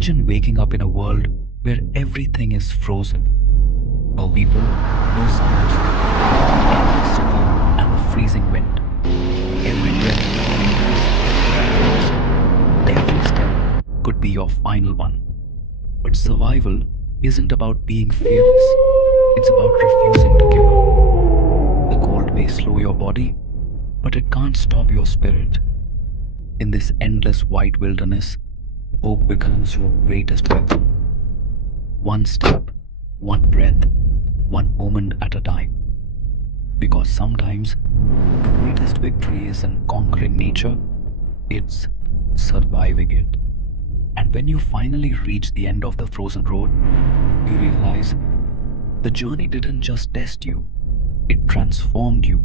Imagine waking up in a world where everything is frozen. No people, no sounds, endless snow and the freezing wind. Every breath is every step could be your final one. But survival isn't about being fearless. It's about refusing to give up. The cold may slow your body, but it can't stop your spirit. In this endless white wilderness, hope becomes your greatest weapon. One step, one breath, one moment at a time. Because sometimes the greatest victory isn't conquering nature, it's surviving it. And when you finally reach the end of the frozen road, you realize the journey didn't just test you, it transformed you.